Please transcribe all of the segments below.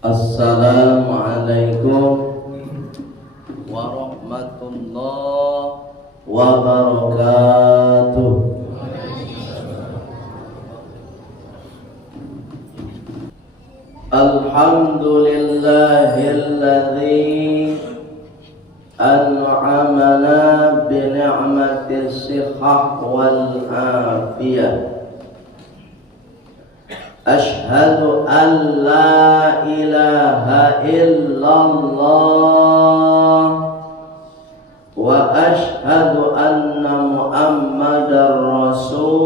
Assalamualaikum warahmatullahi wabarakatuh. Alhamdulillahilladzi an'amana bi ni'matis sihhah wal afiyah. Ashhadu an la ilaha illallah wa ashhadu anna Muhammadar Rasulullah.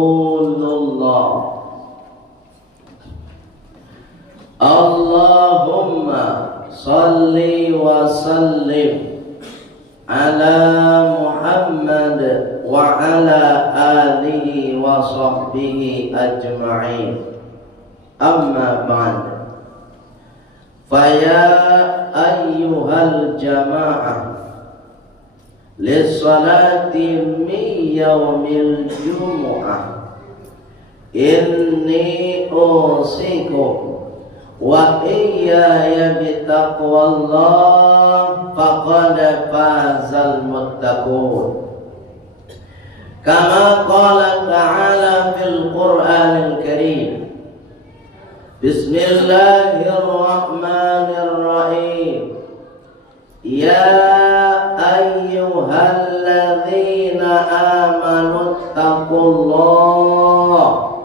Allahumma salli wa sallim ala Muhammad wa ala alihi wa sahbihi ajma'in. Amma ba'd. Faya ayyuhal jama'ah lissalati min yaumil jumu'ah inni usikum wa iyaya bitaqwallah faqad fazal muttaqun. Kama qala ta'ala fil Qur'anil Karim, Bismillahirrahmanirrahim. Ya ayyuhalladzina amanu taqullaha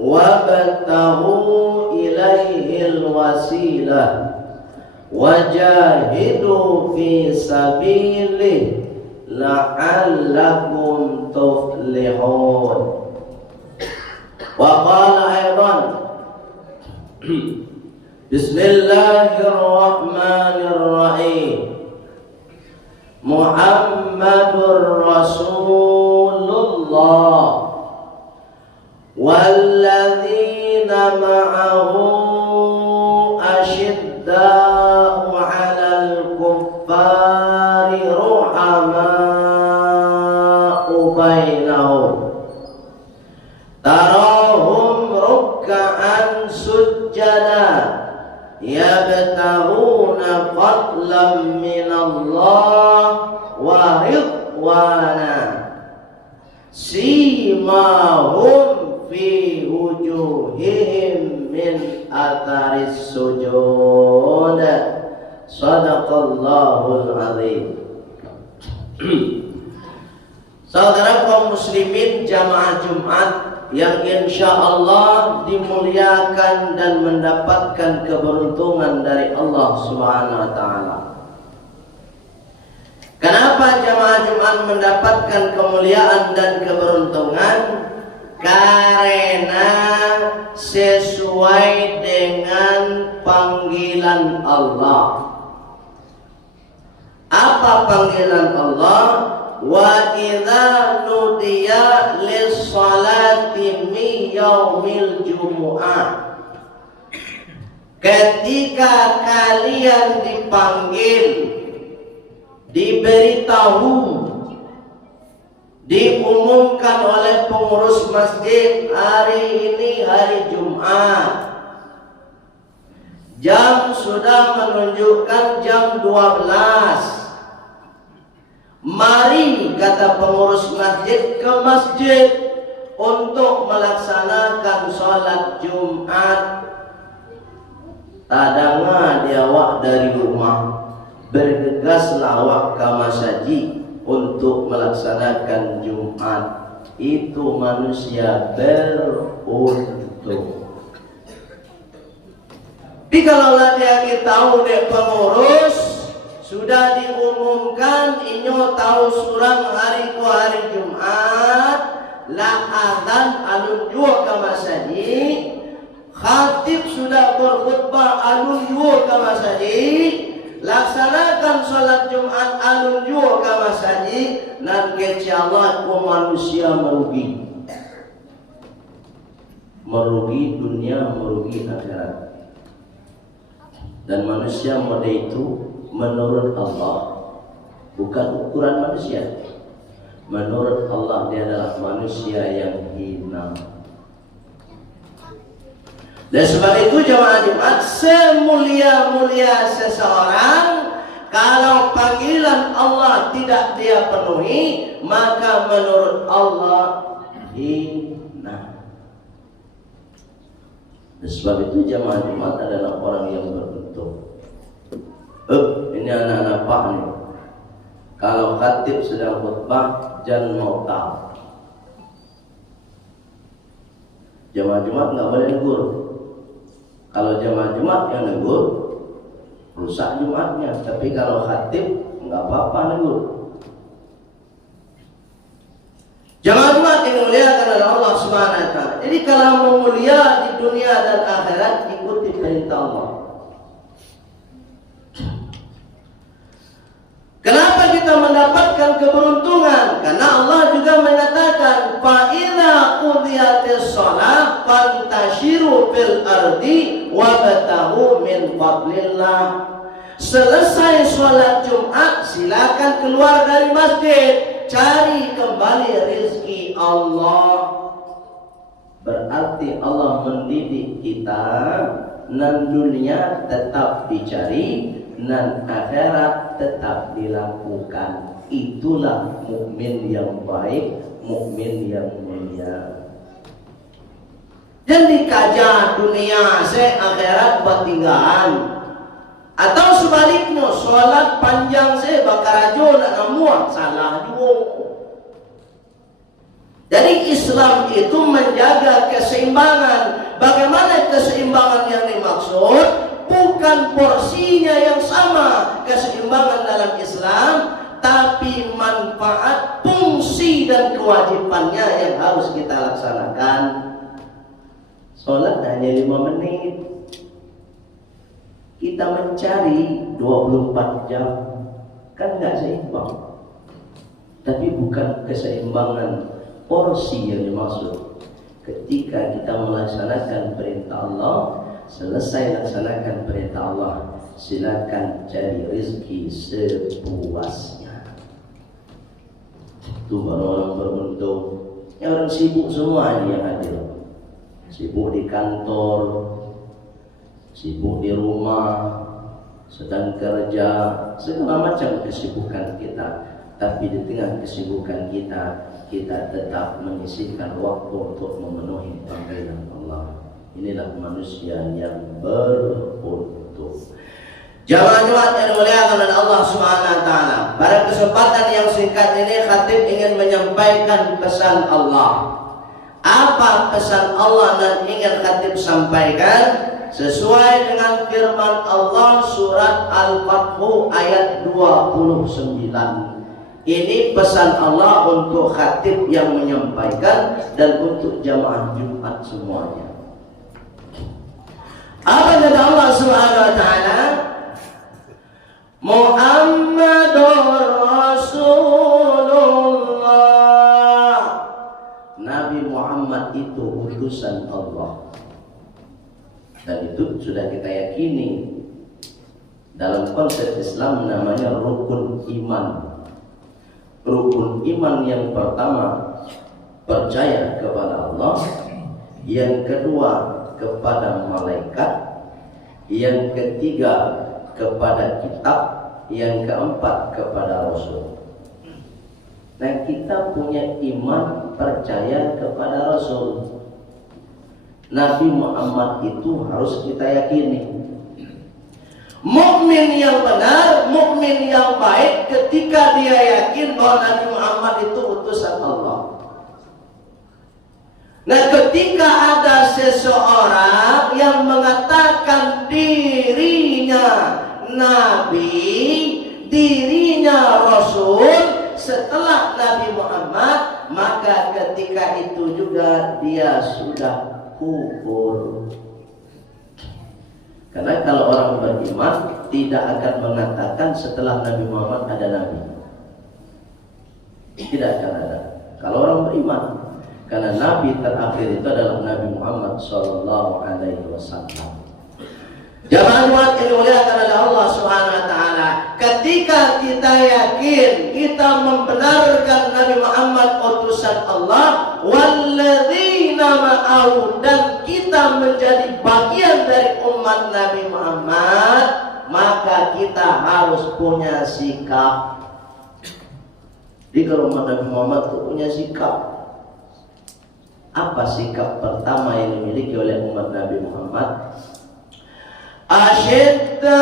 wabtaghu ilaihil wasilah wajahidu fi sabilihi la'allakum tuflihun. Wa qala aidan Bismillahirrahmanirrahim. Muhammadur Rasulullah walladzina ma'ahu asyidda'u 'alal kuffari ruhama'u bainahum tarahum ruk'an sujjada yabtaghuna fadlan minallah wa ridwana simahum fi wujuhihim min atharis sujud. Sadaqallahul azim. Saudara kaum muslimin jamaah Jumat yang insya Allah dimuliakan dan mendapatkan keberuntungan dari Allah Subhanahu wa Ta'ala. Kenapa jamaah Jumat mendapatkan kemuliaan dan keberuntungan? Karena sesuai dengan panggilan Allah. Apa panggilan Allah? Wa idza nudiya lis-salati min yaumil jumu'ah. Ketika kalian dipanggil, diberitahu, diumumkan oleh pengurus masjid, hari ini hari Jumat, jam sudah menunjukkan jam 12. Mari, kata pengurus masjid, ke masjid untuk melaksanakan sholat Jumat. Tadanga diawak dari rumah, bergegaslah awak ke masjid untuk melaksanakan Jumat. Itu manusia beruntung. Tapi kalau dia tahu dek pengurus sudah diumumkan, inyo tahu surang hari ku hari Jumat, la adzan alun jua ke masjid, khatib sudah berkhutbah alun jua ke masjid, laksanakan salat Jumat alun jua ke masjid, nan kecallah ku manusia merugi. Merugi dunia, merugi akhirat. Dan manusia mode itu menurut Allah bukan ukuran manusia. Menurut Allah dia adalah manusia yang hina. Dan sebab itu jamaah Jumat semulia-mulia seseorang, kalau panggilan Allah tidak dia penuhi, maka menurut Allah hina. Sebab itu jamaah Jumat adalah orang yang beruntung. Ini anak-anak Pak nih. Kalau khatib sedang khutbah, jangan mau tahu. Jamaah Jumat nggak boleh negur. Kalau jamaah Jumat yang negur, rusak Jumatnya. Tapi kalau khatib nggak apa-apa negur. Jamaah Jumat dimuliakan oleh Allah Subhanahu wa taala. Jadi kalau mau mulia di dunia dan akhirat, ikuti perintah Allah. Kenapa kita mendapatkan keberuntungan? Karena Allah juga mengatakan, fa idza qudiyatis shalah fantashiru fil ardi wabtaghu min fadlillah. Selesai sholat Jumat, silakan keluar dari masjid, cari kembali rezeki Allah. Berarti Allah mendidik kita, nan dunia tetap dicari, nan akhirat tetap dilakukan. Itulah mukmin yang baik, mukmin yang mulia. Jadi kaja dunia saya akhirat batinggaan. Atau sebaliknya, sholat panjang saya bakar aja nak ngamuat, salah juga. Jadi Islam itu menjaga keseimbangan. Bagaimana keseimbangan yang dimaksud? Bukan porsinya yang sama keseimbangan dalam Islam, tapi manfaat, fungsi dan kewajibannya yang harus kita laksanakan. Sholat hanya 5 menit. Kita mencari 24 jam, kan nggak seimbang. Tapi bukan keseimbangan porsi yang dimaksud. Ketika kita melaksanakan perintah Allah, selesai laksanakan perintah Allah, silakan cari rezeki sepuasnya. Itu baru orang beruntung. Yang orang sibuk semua ini yang hadir. Sibuk di kantor, sibuk di rumah, sedang kerja, segala macam kesibukan kita. Tapi di tengah kesibukan kita, kita tetap menyisihkan waktu untuk memenuhi panggilan Allah. Inilah manusia yang beruntung. Jamaah Jumat yang dimuliakan oleh Allah Subhanahu wa taala. Pada kesempatan yang singkat ini, khatib ingin menyampaikan pesan Allah. Apa pesan Allah yang ingin khatib sampaikan? Sesuai dengan firman Allah surat Al-Fathu ayat 29. Ini pesan Allah untuk khatib yang menyampaikan dan untuk jamaah Jumat semuanya. Apa kata Allah Subhanahu wa taala? Muhammadur Rasulullah. Nabi Muhammad itu utusan Allah. Dan itu sudah kita yakini. Dalam konsep Islam namanya rukun iman. Rukun iman yang pertama, percaya kepada Allah. Yang kedua, kepada malaikat. Yang ketiga, kepada kitab. Yang keempat, kepada Rasul. Nah, kita punya iman percaya kepada Rasul. Nabi Muhammad itu harus kita yakini. Mukmin yang benar, mukmin yang baik ketika dia yakin bahwa Nabi Muhammad itu utusan Allah. Nah, ketika ada seseorang yang mengatakan dirinya Nabi, dirinya Rasul setelah Nabi Muhammad, maka ketika itu juga dia sudah kufur. Karena kalau orang beriman tidak akan mengatakan setelah Nabi Muhammad ada Nabi. Tidak akan ada. Kalau orang beriman, karena Nabi terakhir itu adalah Nabi Muhammad Sallallahu Alaihi Wasallam. Jamaah Jumat yang dimuliakan oleh Allah Subhanahu Wa Taala. Ketika kita yakin, kita membenarkan Nabi Muhammad utusan Allah, walladzina ma'ahu, dan kita menjadi bagian dari umat umat Nabi Muhammad, maka kita harus punya sikap. Jadi kalau umat Nabi Muhammad itu punya sikap. Apa sikap pertama yang dimiliki oleh umat Nabi Muhammad? Asyidda'u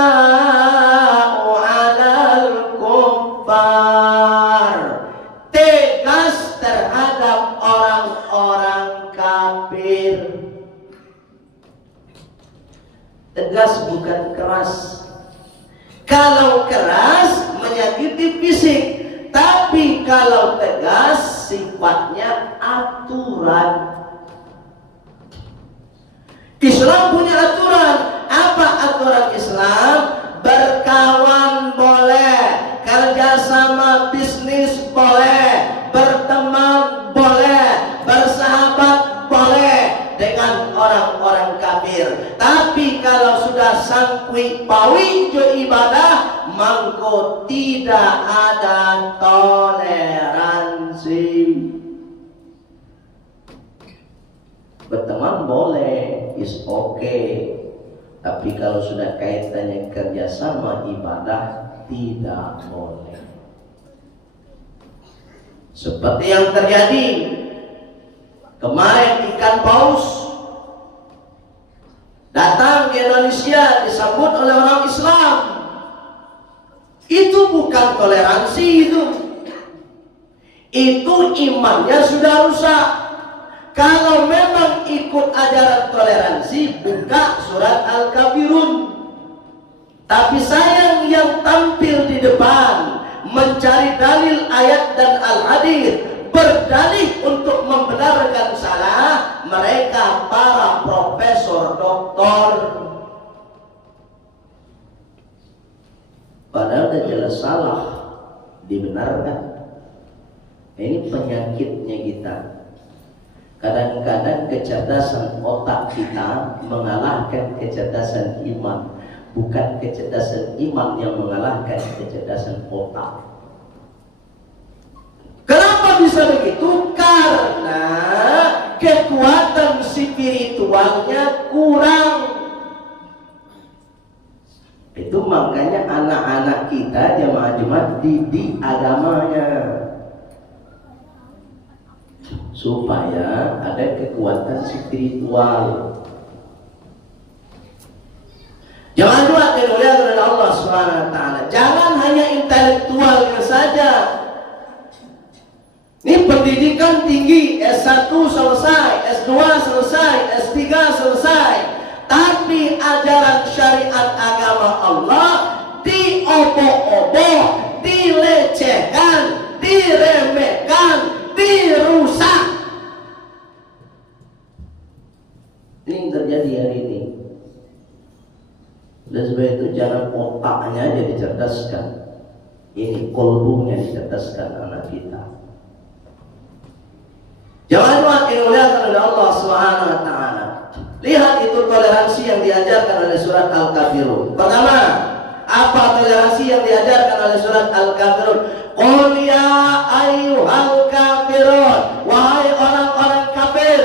'alal kuffar, tegas terhadap orang-orang kafir. Tegas bukan keras. Kalau keras menyakiti fisik, tapi kalau tegas sifatnya aturan. Islam punya aturan. Apa aturan Islam? Berkawan boleh, kerjasama bisnis boleh, berteman boleh, bersahabat boleh dengan orang-orang kafir. Tapi kalau sudah sangkui pawi jo ibadah, mangko tidak ada toleransi. Berteman boleh, is okay. Tapi kalau sudah kaitannya kerjasama ibadah, tidak boleh. Seperti yang terjadi kemarin, ikan paus datang ke Indonesia disambut oleh orang Islam. Itu bukan toleransi, itu imannya sudah rusak. Kalau memang ikut ajaran toleransi, buka surat Al-Kafirun. Tapi sayang yang tampil di depan mencari dalil ayat dan al-hadis, berdalih untuk membenarkan salah, mereka para profesor, doktor. Padahal sudah jelas salah, dibenarkan. Ini penyakitnya kita. Kadang-kadang kecerdasan otak kita mengalahkan kecerdasan iman. Bukan kecerdasan iman yang mengalahkan kecerdasan otak. Kenapa bisa begitu? Karena kekuatan spiritualnya kurang. Itu makanya anak-anak kita jemaah-jemaah didik agamanya, supaya ada kekuatan spiritual. Jangan lupa dimuliakan oleh Allah Subhanahu wa taala. Jangan hanya intelektualnya saja. Ini pendidikan tinggi, S1 selesai, S2 selesai, S3 selesai. Tapi ajaran syariat agama Allah diobok-obok, dilecehkan, diremehkan, dirusak. Ini yang terjadi hari ini. Dan sebab itu jangan otaknya aja dicerdaskan, ini kolbunya dicerdaskan anak kita. Jangan lupa dimuliakan oleh Allah Subhanahu wa taala. Lihat itu toleransi yang diajarkan oleh surat Al-Kafirun. Pertama, apa toleransi yang diajarkan oleh surat Al-Kafirun? Qul ya ayyuhal kafirun, wahai orang-orang kafir,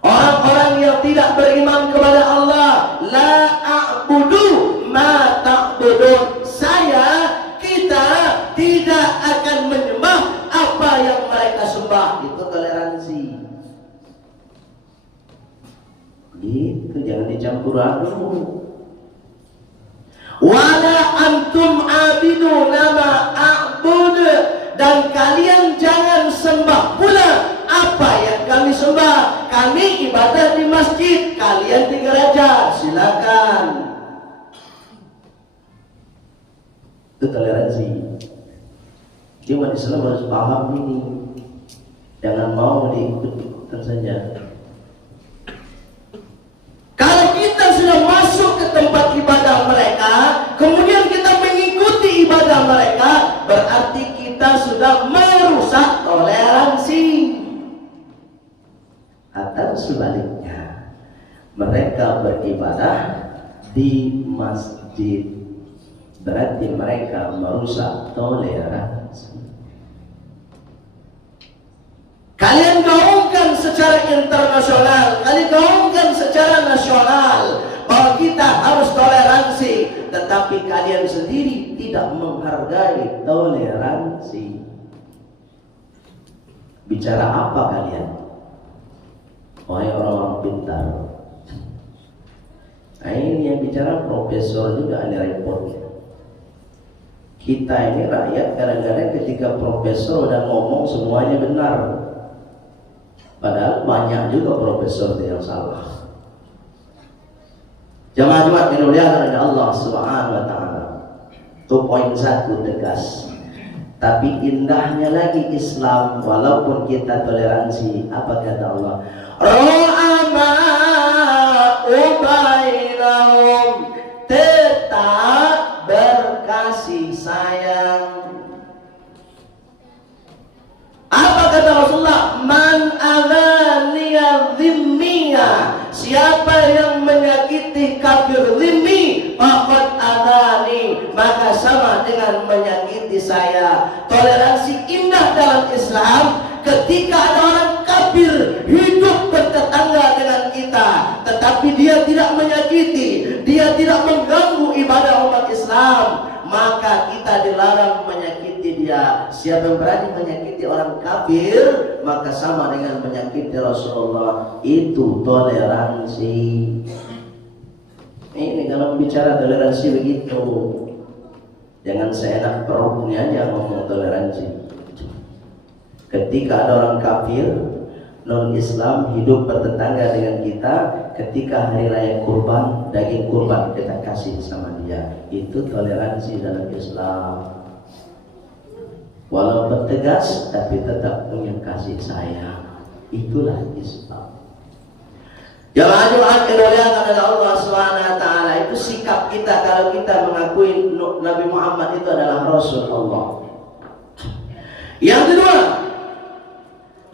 orang-orang yang tidak beriman kepada Allah, la a'budu ma ta'budun. Kita tidak akan menyembah apa yang mereka sembah. Itu toleransi. Gitu, jangan dicampur aduk. Wala antum abiduna ma a'bud, dan kalian jangan sembah pula apa yang kami sembah. Kami ibadah di masjid, kalian di gereja, silakan. Itu toleransi. Jadi umat Islam harus paham ini. Jangan mau diikut-ikutan saja. Kalau kita sudah masuk ke tempat ibadah mereka, kemudian kita mengikuti ibadah mereka, berarti kita sudah merusak toleransi. Atau sebaliknya, mereka beribadah di masjid, berarti mereka merusak toleransi. Kalian gaungkan gaungkan secara internasional, kalian gaungkan secara nasional bahwa kita harus toleransi, tetapi kalian sendiri tidak menghargai toleransi. Bicara apa kalian? Wahai orang-orang pintar. Nah, ini yang bicara profesor juga ada repotnya. Kita ini rakyat kadang-kadang ketika profesor udah ngomong semuanya benar, padahal banyak juga profesor yang salah. Jamaah Jumat dimuliakan oleh Allah Subhanahu wa taala. Itu poin 1 tegas. Tapi indahnya lagi Islam, walaupun kita toleransi, apa kata Allah? Ro'ama ubainahum, tetap berkasih sayang. Apa kata Rasulullah? Man adhaniya dhimmiya, siapa yang menyakiti kafir zimmi, faqad adhani, maka sama dengan menyakiti saya. Toleransi indah dalam Islam ketika ada orang kafir hidup bertetangga dengan kita, tetapi dia tidak menyakiti, dia tidak mengganggu ibadah umat Islam, maka kita dilarang menyakiti dia. Siapa yang berani menyakiti orang kafir, maka sama dengan menyakiti Rasulullah. Itu toleransi. Ini kalau bicara toleransi begitu. Jangan seenak perutnya aja ngomong toleransi. Ketika ada orang kafir non-Islam hidup bertetangga dengan kita, ketika hari raya kurban, daging kurban kita kasih sama dia, itu toleransi dalam Islam. Walaupun tegas, tapi tetap punya kasih sayang. Itulah Islam. Jamaah Jumat dimuliakan oleh Allah Subhanahu wa taala, itu sikap kita kalau kita mengakui Nabi Muhammad itu adalah Rasul Allah. Yang kedua,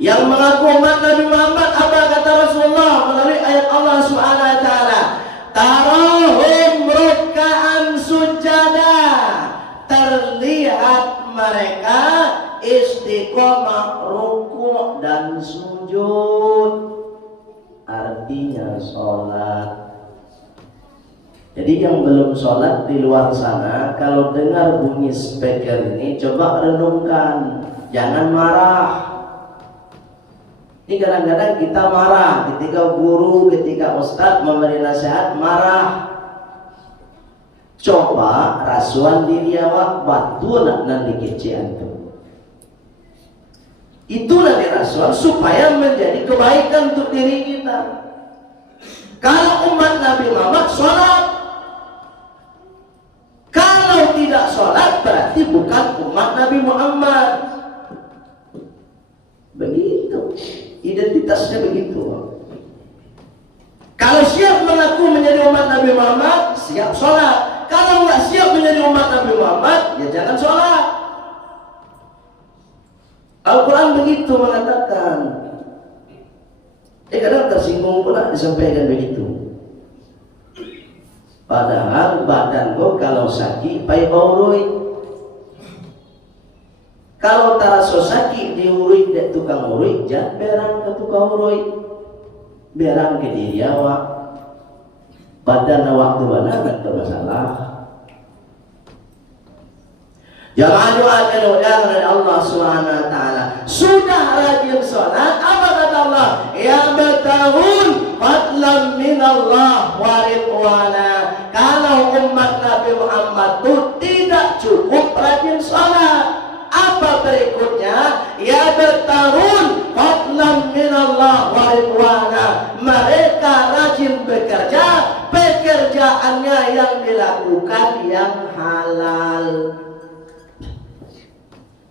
yang mengaku umat Nabi Muhammad, apa kata Rasulullah melalui ayat Allah Subhanahu wa taala? Tarahum ruk'an sujada, terlihat mereka istiqomah ruku' dan sujud. Artinya sholat. Jadi yang belum sholat di luar sana, kalau dengar bunyi speaker ini, coba renungkan, jangan marah. Ini kadang-kadang kita marah ketika guru, ketika ustadz memberi nasihat, marah. Coba rasuan diri awak batu nak nanti kecian tu. Itulah dirasuan supaya menjadi kebaikan untuk diri kita. Kalau umat Nabi Muhammad sholat, kalau tidak sholat berarti bukan umat Nabi Muhammad. Begitu, identitasnya begitu. Kalau siap mengaku menjadi umat Nabi Muhammad, siap sholat. Kalau nggak siap menjadi umat Nabi Muhammad, ya jangan sholat. Al-Quran begitu mengatakan. Kadang tersinggung pula disampaikan begitu. Padahal badan gua kalau sakit pai baurui. Kalau taraso sakit diurui dek tukang urui, jangan berang ke tukang urui. Berang ke diri awak. Badan awak tu mana tak bermasalah. Jamaah Jumat dimuliakan oleh Allah Subhanahu wa taala. Sudah rajin salat, apa kata Allah? Ya batahun fadlan minallah wa ridwana. Kalau umat Nabi Muhammad itu tidak cukup rajin salat, apa berikutnya? Ya batahun fadlan minallah wa ridwana. Mereka rajin bekerja, pekerjaannya yang dilakukan yang halal.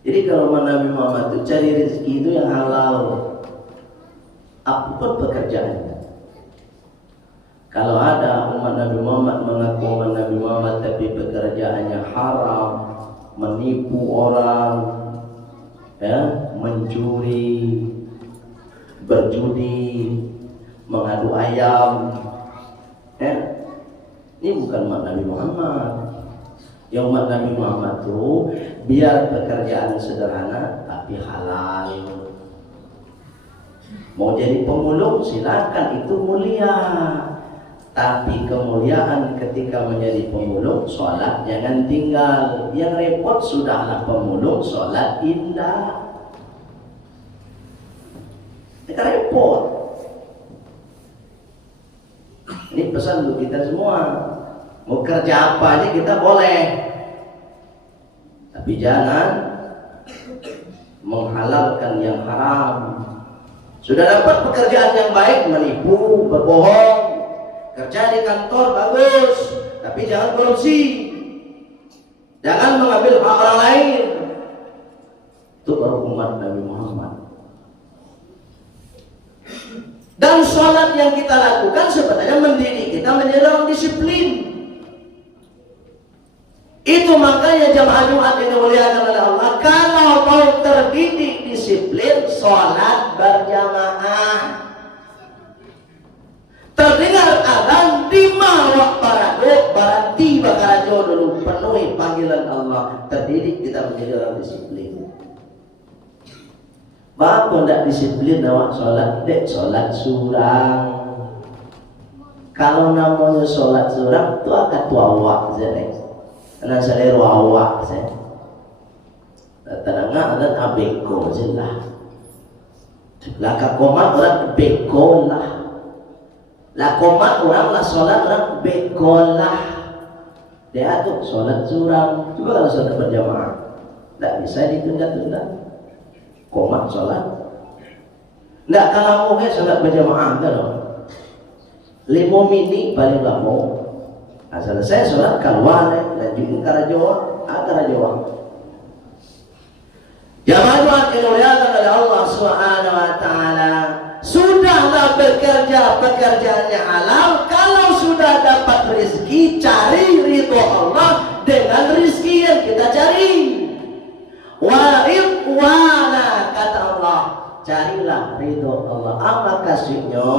Jadi kalau Nabi Muhammad itu cari rezeki itu yang halal, apapun pekerjaannya. Kalau ada umat Nabi Muhammad mengaku umat Nabi Muhammad tapi pekerjaannya haram, menipu orang, ya, mencuri, berjudi, mengadu ayam, ya, ini bukan umat Nabi Muhammad. Yang umat Nabi Muhammad itu biar pekerjaan sederhana tapi halal. Mau jadi pemulung silakan, itu mulia. Tapi kemuliaan ketika menjadi pemulung, sholat jangan tinggal. Yang repot sudahlah pemulung, sholat indah. Itu repot. Ini pesan untuk kita semua. Mau kerja apa aja kita boleh, tapi jangan menghalalkan yang haram. Sudah dapat pekerjaan yang baik, menipu, berbohong. Kerja di kantor bagus, tapi jangan korupsi. Jangan mengambil hak orang lain. Itu baru umat Nabi Muhammad. Dan sholat yang kita lakukan sebenarnya mendidik kita menjadi orang disiplin. Itu makanya jamaah Jumat yang dimuliakan oleh Allah, kalau mau terdidik disiplin, sholat berjamaah. Terdengar azan di mawak parado, berarti bakarajo dulu, penuhi panggilan Allah. Terdidik kita menjadi orang disiplin. Bapak tidak disiplin awak sholat, dek sholat surang. Kalau namanya sholat surang, itu akan tuawak saya. Karena saya ruawak saya. Tadanga dan abeko jelah. Laka komat orang beko lah. La komat orang lah sholat orang beko lah. Dia tuh sholat surang. Coba kalau sholat berjamaah, tidak bisa ditunda-tunda. Komat sholat. Tidak kalau mau sholat berjamaah kan? 5 menit paling lama. Nah, selesai sholat keluar, lanjutin ke Rajawa, Jamaah Jumat yang dimuliakan oleh Allah Subhanahu wa taala. Sudahlah bekerja pekerjaannya halal. Kalau sudah dapat rezeki, cari ridho Allah dengan rezeki yang kita cari. Wa ridwana, kata Allah, carilah ridho Allah. Apa kasihnya?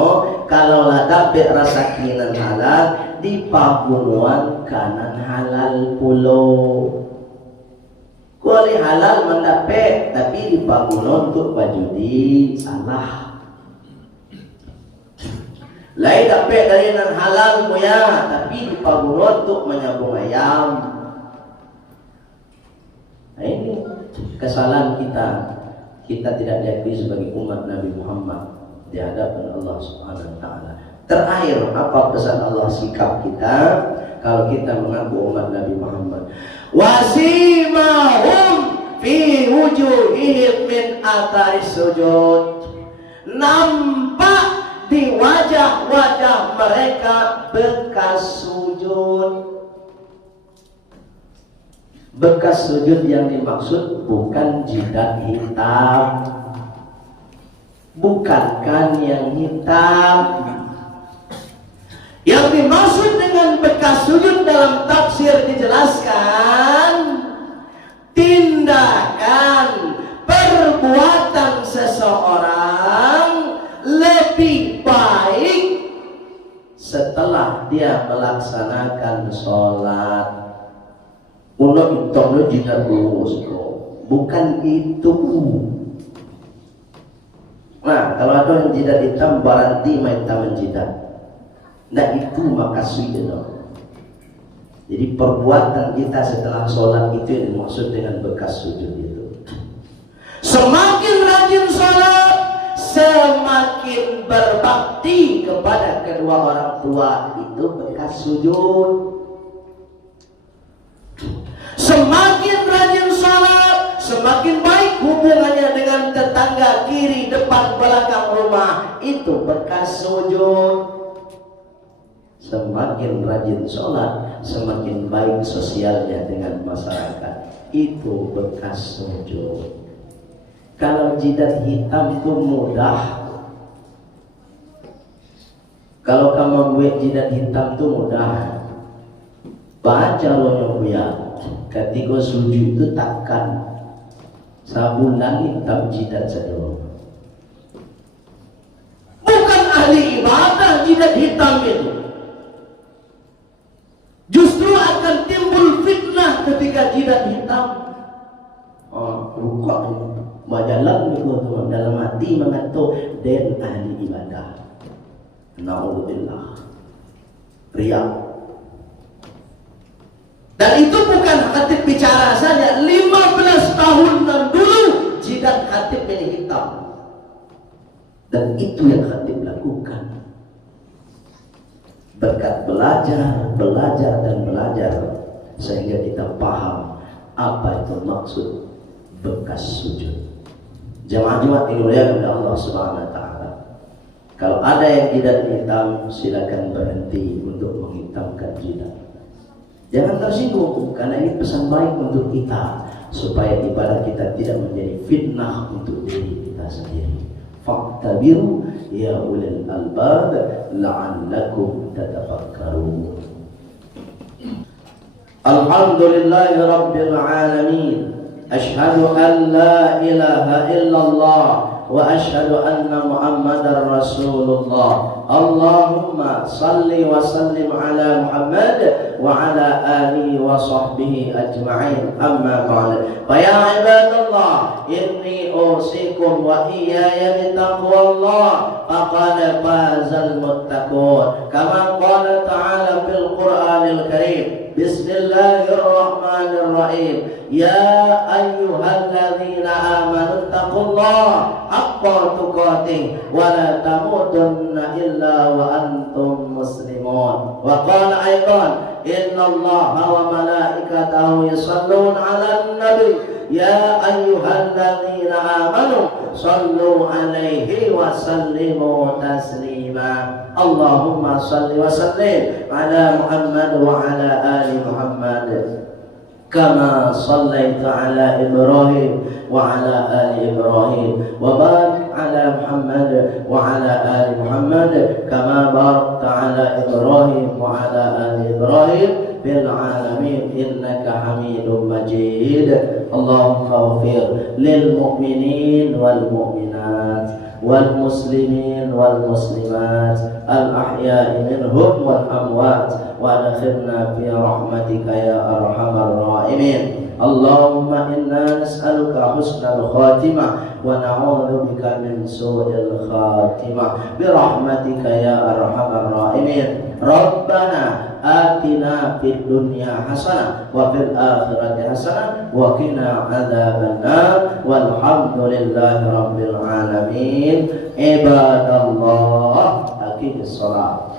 Kalau lah dapat rasa kinan halal, di pagunuan kanan halal pulau. Kuali halal mendapat, tapi di pagunuan untuk bajudi salah. Lain dapat dari nan halal punya, tapi di pagunuan untuk menyambung ayam. Nah ini kesalahan kita. Kita tidak diakui sebagai umat Nabi Muhammad di hadapan Allah Subhanahu wa taala. Terakhir, apa pesan Allah sikap kita kalau kita mengaku umat Nabi Muhammad? Wasimahum fi wujuhihim min atharis sujud. Nampak di wajah-wajah mereka bekas sujud. Bekas sujud yang dimaksud bukan jidat hitam, bukankan yang hitam. Yang dimaksud dengan bekas sujud dalam tafsir dijelaskan tindakan perbuatan seseorang lebih baik setelah dia melaksanakan sholat. Untuk itu jidat lurus, bukan itu. Nah, kalau ada yang jidat hitam, berarti main taman jidat. Nah itu maka sujud. Jadi perbuatan kita setelah sholat itu yang dimaksud dengan bekas sujud itu. Semakin rajin sholat, semakin berbakti kepada kedua orang tua, itu bekas sujud. Semakin rajin sholat, semakin baik hubungannya dengan tetangga kiri, depan, belakang rumah, itu bekas sujud. Semakin rajin sholat, semakin baik sosialnya dengan masyarakat, itu bekas sujud. Kalau jidat hitam itu mudah. Kalau kamu buat jidat hitam itu mudah. Baca loh ya. Ketika sujud itu takkan sabunan hitam jidat saja. Bukan ahli ibadah jidat hitam itu. Justru akan timbul fitnah ketika jidat hitam. Rukuk Wajalan itu dalam hati mengatur dan ahli ibadah. Na'udzubillah. Riya. Dan itu bukan khatib bicara saja. 15 tahun dulu jidat khatib ini hitam. Dan itu yang khatib lakukan. Berkat belajar, dan belajar, sehingga kita paham apa itu maksud bekas sujud. Jemaah Jumat dimuliakan oleh Allah Subhanahu wa taala. Kalau ada yang jidat hitam, silakan berhenti untuk menghitamkan jidat. Jangan tersinggung, karena ini pesan baik untuk kita, supaya ibadah kita tidak menjadi fitnah untuk diri kita sendiri. Fa'tabiru ya ulil albab la'allakum tatafakkarun. Alhamdulillahi rabbil alamin. Ashhadu an la ilaha illallah wa ashhadu anna Muhammadar Rasulullah. Allahumma salli wa sallim ala Muhammad wa ala alihi wa sahbihi ajma'in. Amma ba'd. Fa ya ibadallah, inni usikum wa iyaya bitaqwallah. Faqad fazal muttaqun. Kama qala ta'ala fil Qur'anil Karim. Bismillahirrahmanirrahim. Ya ayyuhalladzina amanu taqullaha haqqa tuqatih wa la tamutunna illa wa antum muslimun. Wa qala aidan innallaha wa malaikatahu yusalluna 'alan nabi ya ayyuhalladzina amanu sallu 'alaihi wa sallimu taslima. Allahumma salli wa sallim ala Muhammad wa ala ali Muhammad kama sallaita ala Ibrahim wa ala ali Ibrahim wa barik ala Muhammad wa ala ali Muhammad kama barakta ala Ibrahim wa ala ali Ibrahim fil alamin innaka Hamidum Majid. Allahumma ighfir lil mu'minin wal mu'minat wal muslimin wal muslimat al ahya'i minhum wal amwat wa adkhilna fi rahmatika ya arhamar rahimin. Allahumma inna nas'aluka husnal khatimah wa na'udzu bika min su'il khatimah bi rahmatika ya arhamar rahimin. Rabbana atina fid dunya hasanah wa fil akhirati hasanah wa qina adzabannar walhamdulillahi rabbil alamin. Ibadallah, aqimis shalah.